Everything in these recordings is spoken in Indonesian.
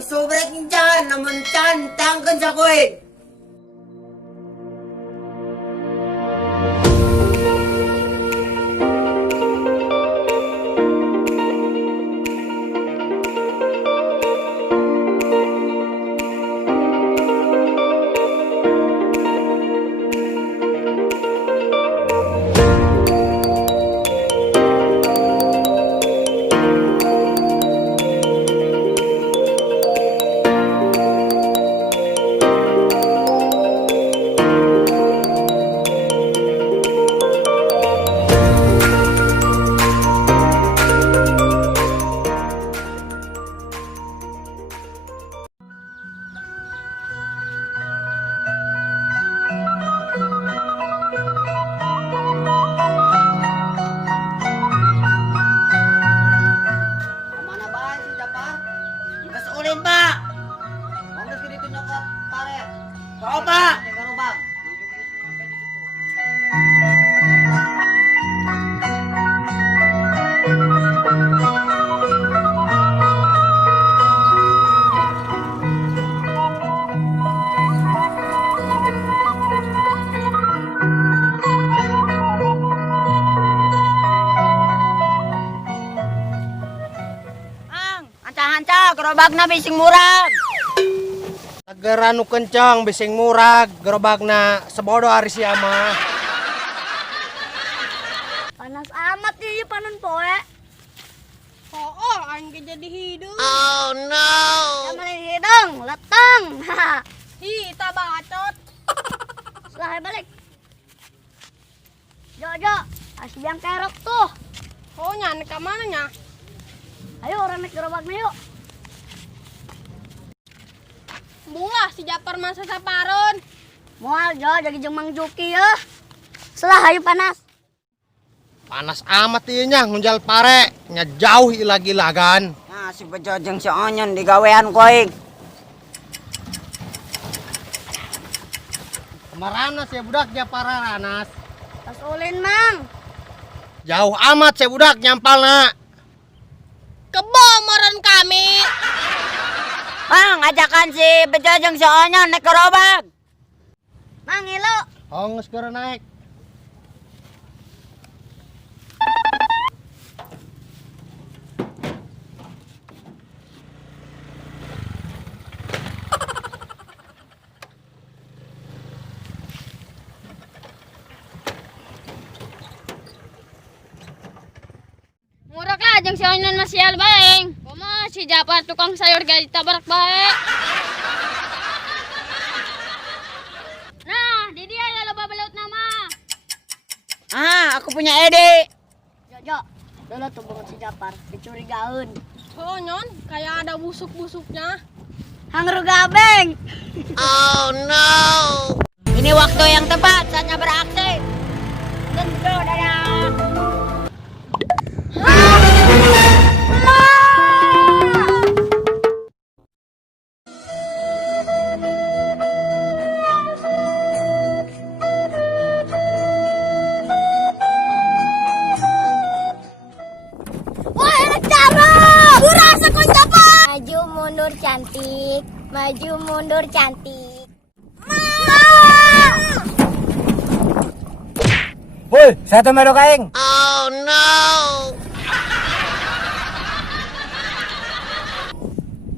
Sobrang dyan, naman dyan, tangkan sa ko eh. Gerobak na bising murag. Tagaranu kencang bising murag, gerobak na sebodo hari siama. Panas amat nih panon poe. Oo, ang jadi hidung. Oh no. Yaman hidung, letang. Hi, tabacot. Selesai balik. Jojo, asli yang kerok tuh. Oh, nyan ke mana nya? Ayo orang naik gerobak na yuk. Bunga si Japar masa saparon. Mual Jo, jadi jemang juki ya. Selah ayo panas. Panas amat inya ngunjal pare, nya jauh lagi lagan. Nah, si Bejojeng si Onyon di gawean koing. Kemaranas ya budak ya para ranas. Tas ulin mang. Jauh amat saya budak nyampalna. Kebomoran kami. Mang, ajakan si Bejojeng si Onyon naik gerobak. Mang, ilo. Oh geus naik. Murah lah jeung si Onyon masial baeng. Kumaha si Japar tukang sayur gaji tabrak bae. Nah, di dia ya loba belaut nama. Ah, aku punya ide. Jojo, dulu tuh banget si Japar, dicurigaun. Oh, Nyon, kayak ada busuk-busuknya. Hangru gabeng. Oh no. Ini waktu yang tepat, saatnya beraksi. Tentu, dadah. Mundur cantik, maju mundur cantik. Woi, satu medok aing. Oh no.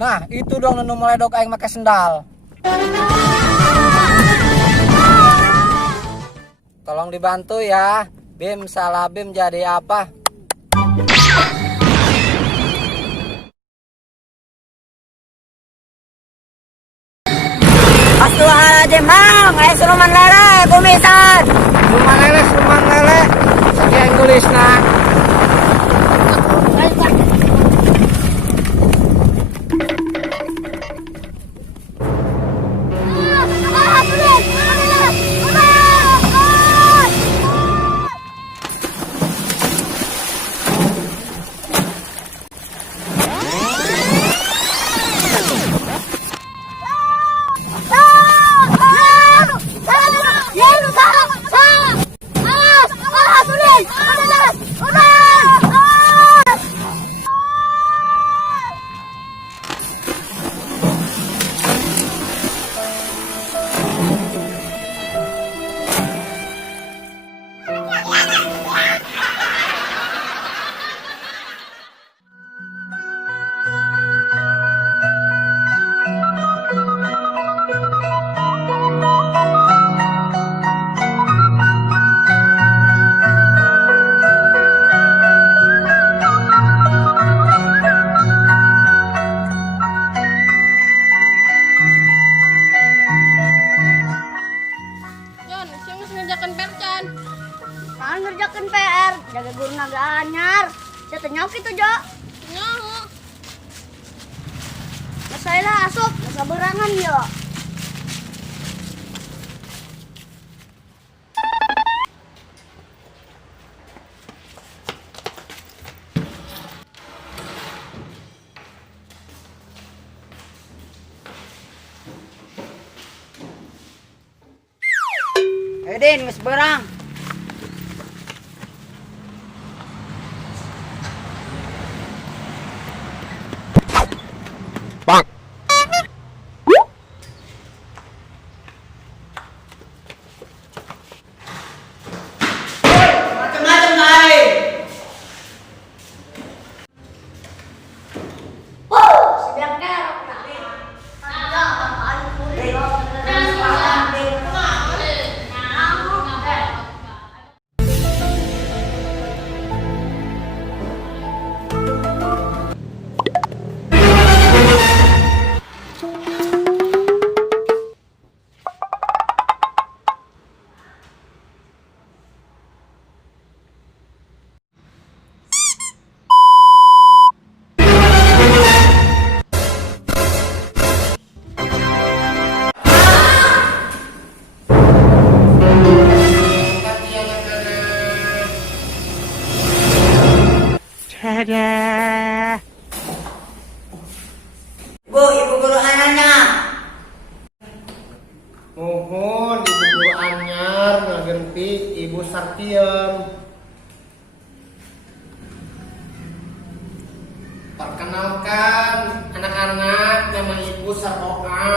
Nah, itu dong nu meledok aing make sendal. Tolong dibantu ya. Bim salah Bim jadi apa? Astagfirullahaladzim, Mang. Ayo suruh lele, kumisan. Rumah lele. Sekian tulisna. Udah! masuk, sabarangan ya. Din, mas berang. Bu, ibu guru anaknya. Mohon ibu guru anyar ngagenti ibu Sartiem. Perkenalkan anak-anak, nama ibu Sarboa,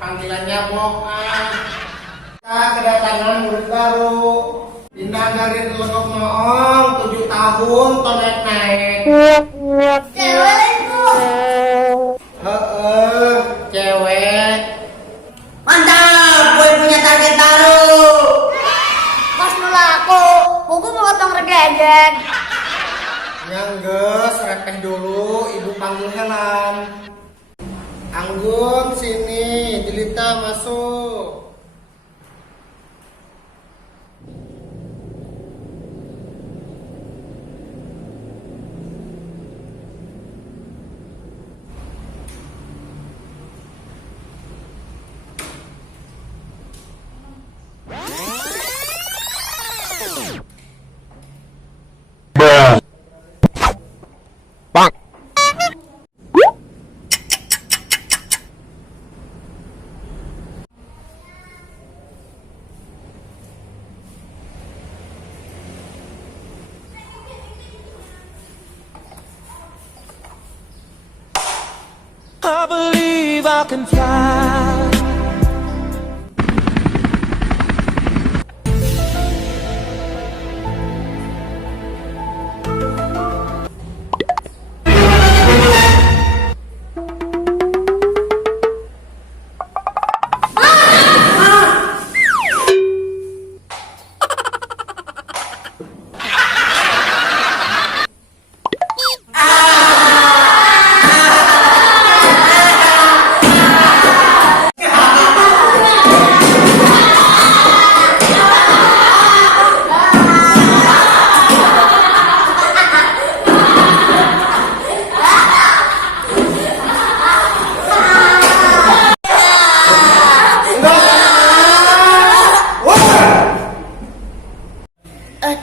panggilannya Boa. Kita kedatangan murid baru. Pindah dari Telukok Noong 7 tahun to naik-naik. Cewek itu. Cewek. Mantap, gue punya target baru. Pas nolak aku mau potong regedek. Nyangges, repeh dulu, ibu panggil Helan. Anggun, sini, Jelita masuk. I believe I can fly.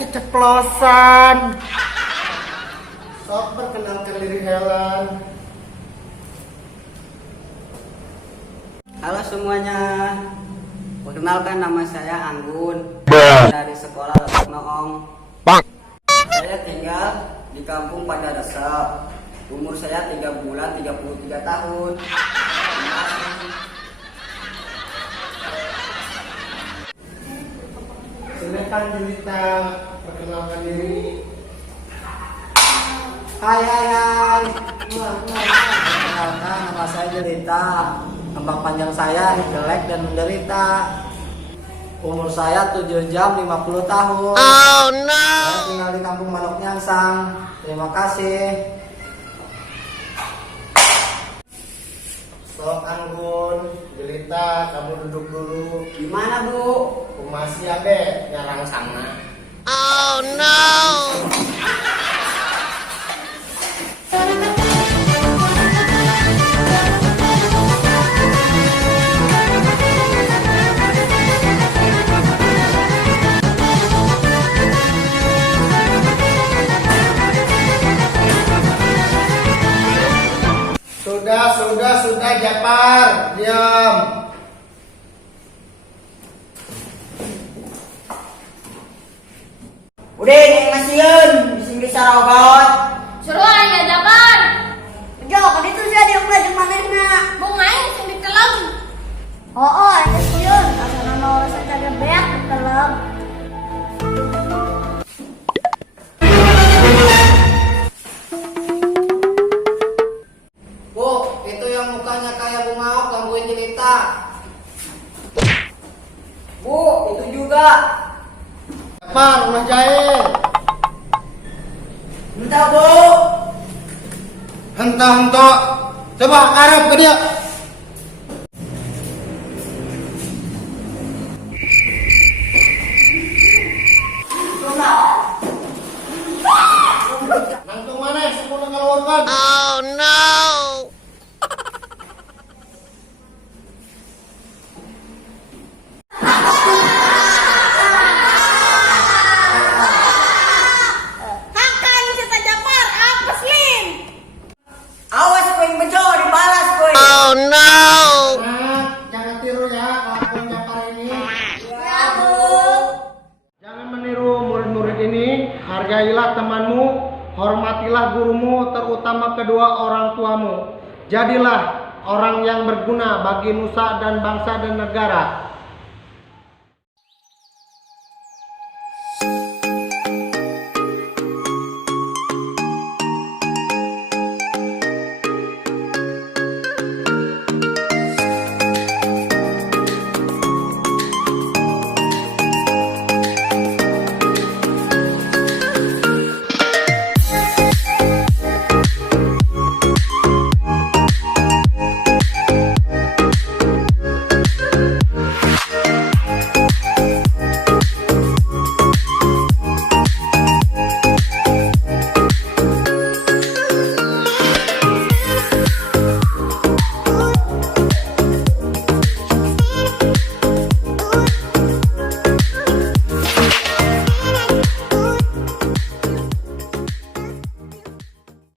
Keceplosan. Sok perkenalkan diri Helen. Halo semuanya, perkenalkan nama saya Anggun dari sekolah Telukok Noong. Saya tinggal di kampung Pandadasa. Umur saya 3 bulan 33 tahun. Terima kasih. Silakan Jelita, perkenalkan diri. Hai. Perkenalkan nama saya Jelita. Nama panjang saya jelek dan menderita. Umur saya 7 jam 50 tahun. Oh no. Saya tinggal di kampung Manuk Nyangsang. Terima kasih. Sok Anggun, Jelita, kamu duduk dulu. Gimana Bu? Masih ada nyarang sana. Oh no. Sudah Japar, diam. Udah nih masieun, bising disarobot. Suruhan ya Japar. Jo, kan itu saya diuk lagi manehna. Mau main sing ditelem. Oh, itu sieun. Asana mau rasa kada beak telem. Bu, itu yang mukanya kayak Bu Maok gangguin jelita. Bu, itu juga. Japar, ulah jahil. Minta bu. Hentah. Coba karep ke dia. Langsung mana? Semua ngeluarkan. Oh no! Hakan si Pak Japar, apa slin? Awas poin bejo dibalas poin. Oh no! Nah, jangan tiru ya kelakuan Japar ini. Ya, Bu. Jangan meniru murid-murid ini. Hargailah temanmu, hormatilah gurumu, terutama kedua orang tuamu. Jadilah orang yang berguna bagi nusa dan bangsa dan negara.